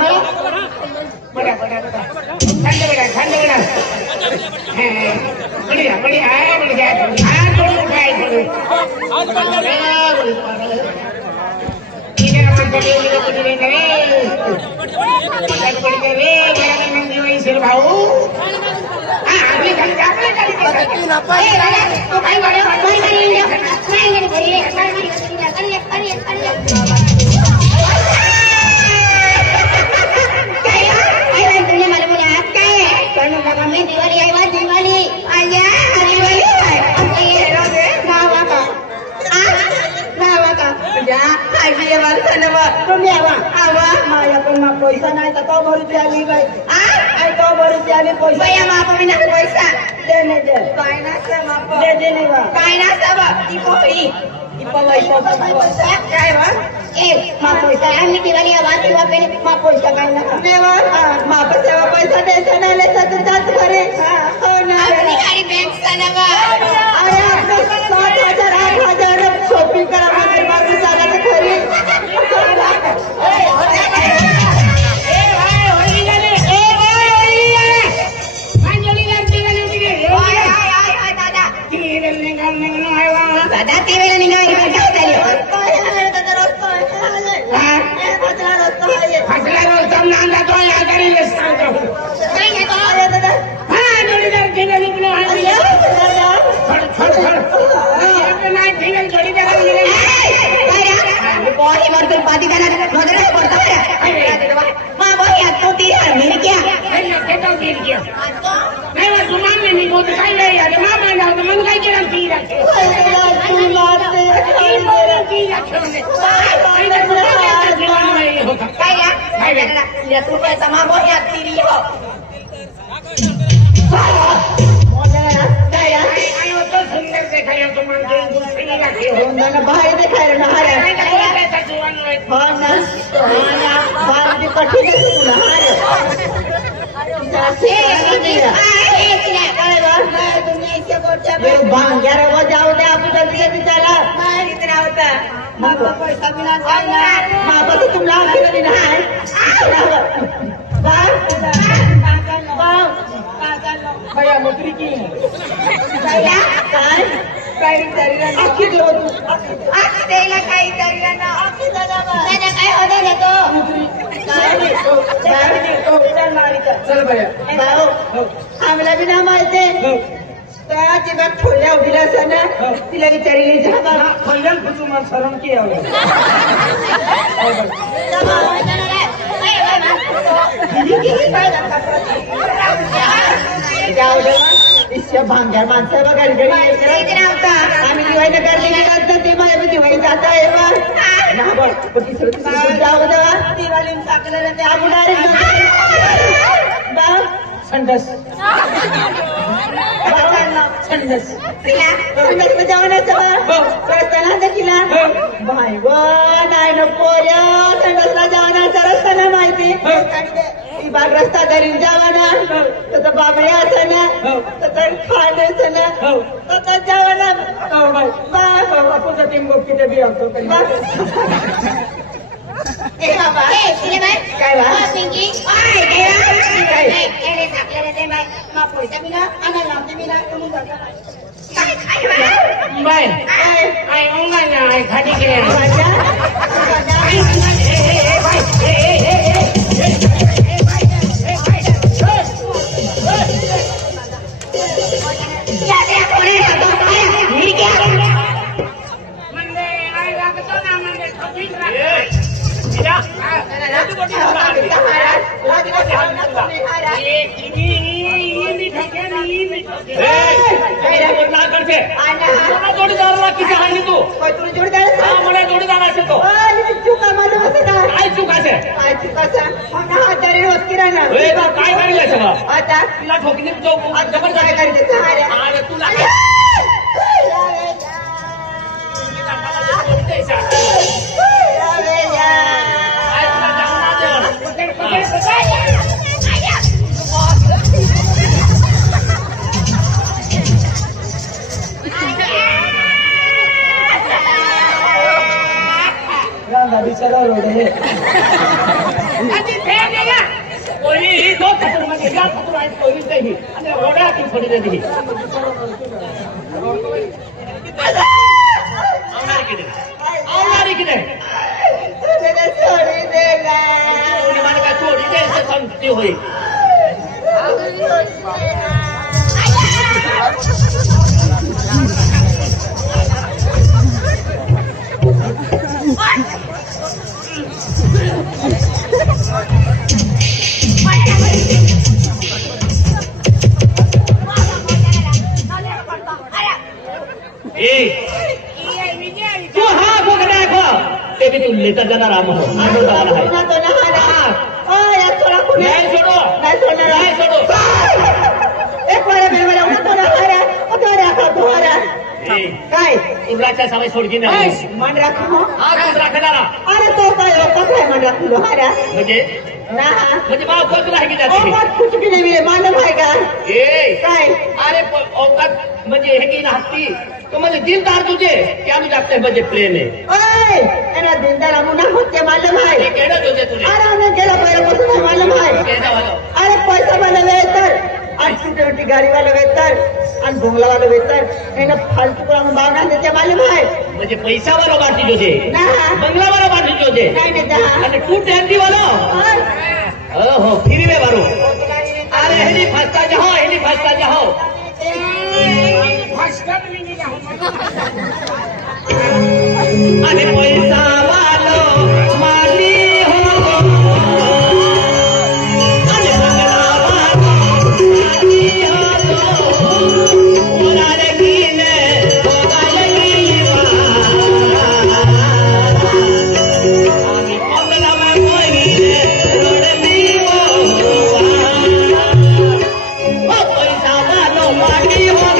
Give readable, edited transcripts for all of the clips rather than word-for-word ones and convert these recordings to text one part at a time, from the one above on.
है बड़ा बड़ा बड़ा ठंड बड़ा बढ़िया बढ़िया है बढ़िया हाँ थोड़ी उठाए थोड़ी इधर मत चलिए इधर कुछ नहीं करे इधर कुछ करे मेरा नाम जीवाई सिर भाऊ हाँ अगली खाली ना पाए तो भाई बड़े नहीं बोलिए मैं दिवाली आई बात दिवाली आजा दिवाली जा आई मेरे बाल सनवा तुम आवा आवा माया पण मा पैसा नाही तर तो भरू द्याली बाई आई तो भरू द्याली पैसा बाया माप मी ना पैसा दे ने दे काय ना से माप दे दे ने बा काय ना सब ती पोरी ती पैसा काय बा ए मा पैसा आम्ही दिवाली आवाज दिवा पे मा पैसा काय ना देवा मा पैसा द्यायचा नाही ले तर जात करे हो ना आपली गाडी बँक सनवा अरे आपलं 7,000 8,000 शॉपिंग करा म्हणजे बाकी झाला तर खरी दादा ती वेळेला निघाली काय झाली फसला रोज नांदा तो या करील सांगतो काय नाही तो अरे दादा हां जोडीदार ठेवले निघलो फड नाही ठेवले जोडीदार गेले काय बॉडी मारतो पाती देणार नजर पडतो मां बॉडी आता ती मेरी क्या नहीं तो गिर गया नहीं वो जुमान में नहीं बोलते काय रे यार मां मां तो मन काय केला ती रखे तू मारते ती रखे काय या तू पैसा मां बॉडी आती रही हो सुंदर देखायो तुम दूसरी रखी हो ना बाहर देखाय ना हारे बाहर भी कठिन है तुला भांग्या रे जाऊ दे आपण जल्दी चला नाही इतना होता मापा पैसा मिला मापा तो तुम लाओ के ना भैया नौकरी की भैया काय विचारला आखी देव तू आखी देला काय विचारला ना आखी दादा काय होता देतो काय तो विचार मारीचा चल भैया भाऊ आम्हाला भी ना माहिती त्या तिला ठोल्या उभीला सना तिला विचारली जा खोल्याल कुठून मला शरम की आव इससे भांग्या माणसं बघा घरी आम्ही दिवाळीला करलेली करतो ते मला दिवाळी जाता आहे जाऊ देवा दिवाळी टाकलेलं ते आपण संडस संडस संडस जेवणाचं रस्त्याला देखील भाई व नाही न पोऱ्या संडसला जेवणाचा रस्ता ना माहिती बाग रस्ता धरून जावाना त्याचं बाबळे असं ना त्याचं खांड असं ना त्याचं जावाना बापूचा टिंबो किती बी होतो बाबा काय बा पिंकी पैसा मिला आना लावते मिला बाय आय ओंगा ना आय खाटी के जोडीदाराला किती हाणली तू जोडीदार मला जोडीदार असे तो चुका माझं काय चुकाचे काय चुकाचा हाताने रोज किराणा काय काढलं सगळं आता तुला ठोकली जबर काय करायचं अरे तुला बिचारा रोड है आधी फेर देगा कोई दो खतर में या खतर आज कोई नहीं अरे रोड़ा की छोड़ दे दी औलारी की दे मेरे छोड़ी देगा निमान का छोड़ी दे से संगति हुई तू हाँ भूख देखो ते भी तुम लेकर जाना राम हो आगे बाहर है तो नहा यार थोड़ा नहीं छोड़ो नहीं छोड़ना नहीं छोड़ो एक बार मेरे वाला वो तो नहा रहा वो तो रखा तुम्हारा काय इंद्राचा समय छोड़ की नहीं मन रखो हाँ कुछ रखना रहा अरे तो काय कब है मन रख लो हरा मुझे ना मुझे माँ खोल रहेगी जाती ओ बात कुछ भी नहीं मेरे मालूम है का काय अरे औकात मुझे है कि ना हस्ती तो मुझे दिलदार तुझे क्या मुझे आपसे मुझे प्लेन है ओए एना दिलदार अमुना होते मालूम है ये केड़ा तुझे तुझे अरे हमें केला पैर को तुम्हें मालूम है केड़ा वाला अरे पैसा वाला वेतर और सिक्योरिटी गाड़ी वाला वेतर और बंगला वाला वेतर एना फालतू को हम भावना देते मालूम है मुझे पैसा वाला बांटी तुझे ना बंगला वाला बांटी तुझे नहीं नहीं जहां अरे टू टेंटी वाला ओहो फ्री में भरो अरे हेली फंसता जाओ अरे पैसा वालो माली हो अरे बंगला वालो माली हो उनारे कीने होगा लगी आमी बंगला में कोई रोडनी हो पैसा वालो माली हो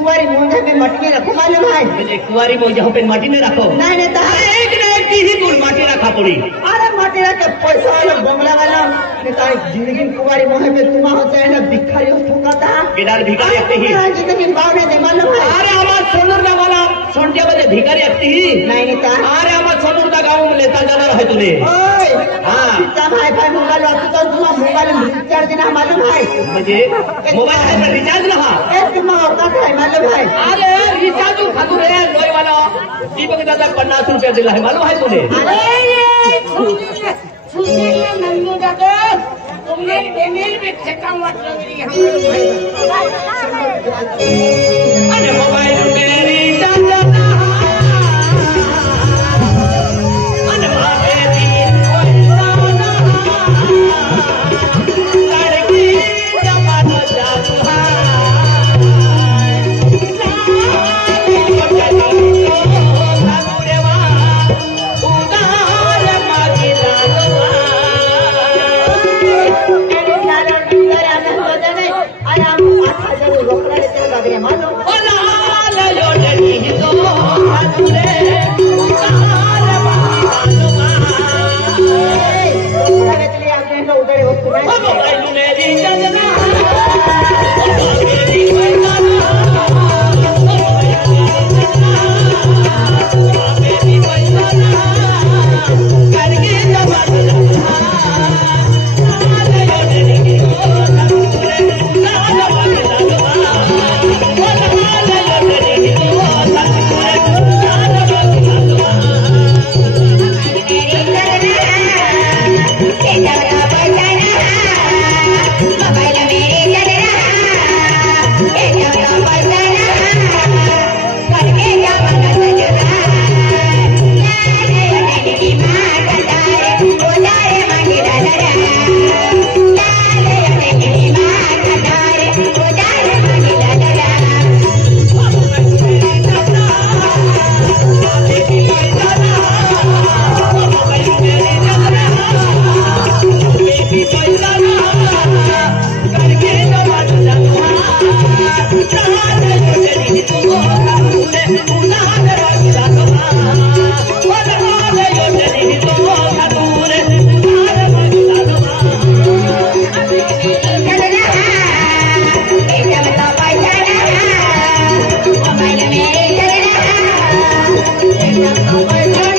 कुंवारी मोंढे में मटकी रखो मालूम है मुझे कुंवारी मोह जहाँ पे माटी में रखो नहीं नहीं तो एक न एक ही दूर माटी रखा पड़ी अरे माटी रख पैसा वाला बंगला वाला नहीं तो जिंदगी कुंवारी मोहे पे तुम हो चाहे ना भिखारी हो ठोका था बिडाल भिखारी रखते ही जिंदगी बावने दे मालूम है अरे हमार सोनूर का वाला सोनटिया बजे भिखारी रखती ही नहीं नहीं तो अरे हमार सोनूर का गाँव में लेता जाना रहे तूने ओए हाँ सब हाई फाई मोबाइल रखी तो तुम मोबाइल में रिचार्ज देना मालूम है मुझे मोबाइल में रिचार्ज रहा तुम औकात है मालूम है अरे रिचार्ज खातू रे लोई वाला दीपक दादा 50 रुपया दिला है मालूम है तूने नंदू दादा तुमने पेमेंट में ठेका मत लगी अरे मोबाइल में रिचार्ज रहा अरे बाबे दी पैसा ना लड़की जमाना जादू Bye.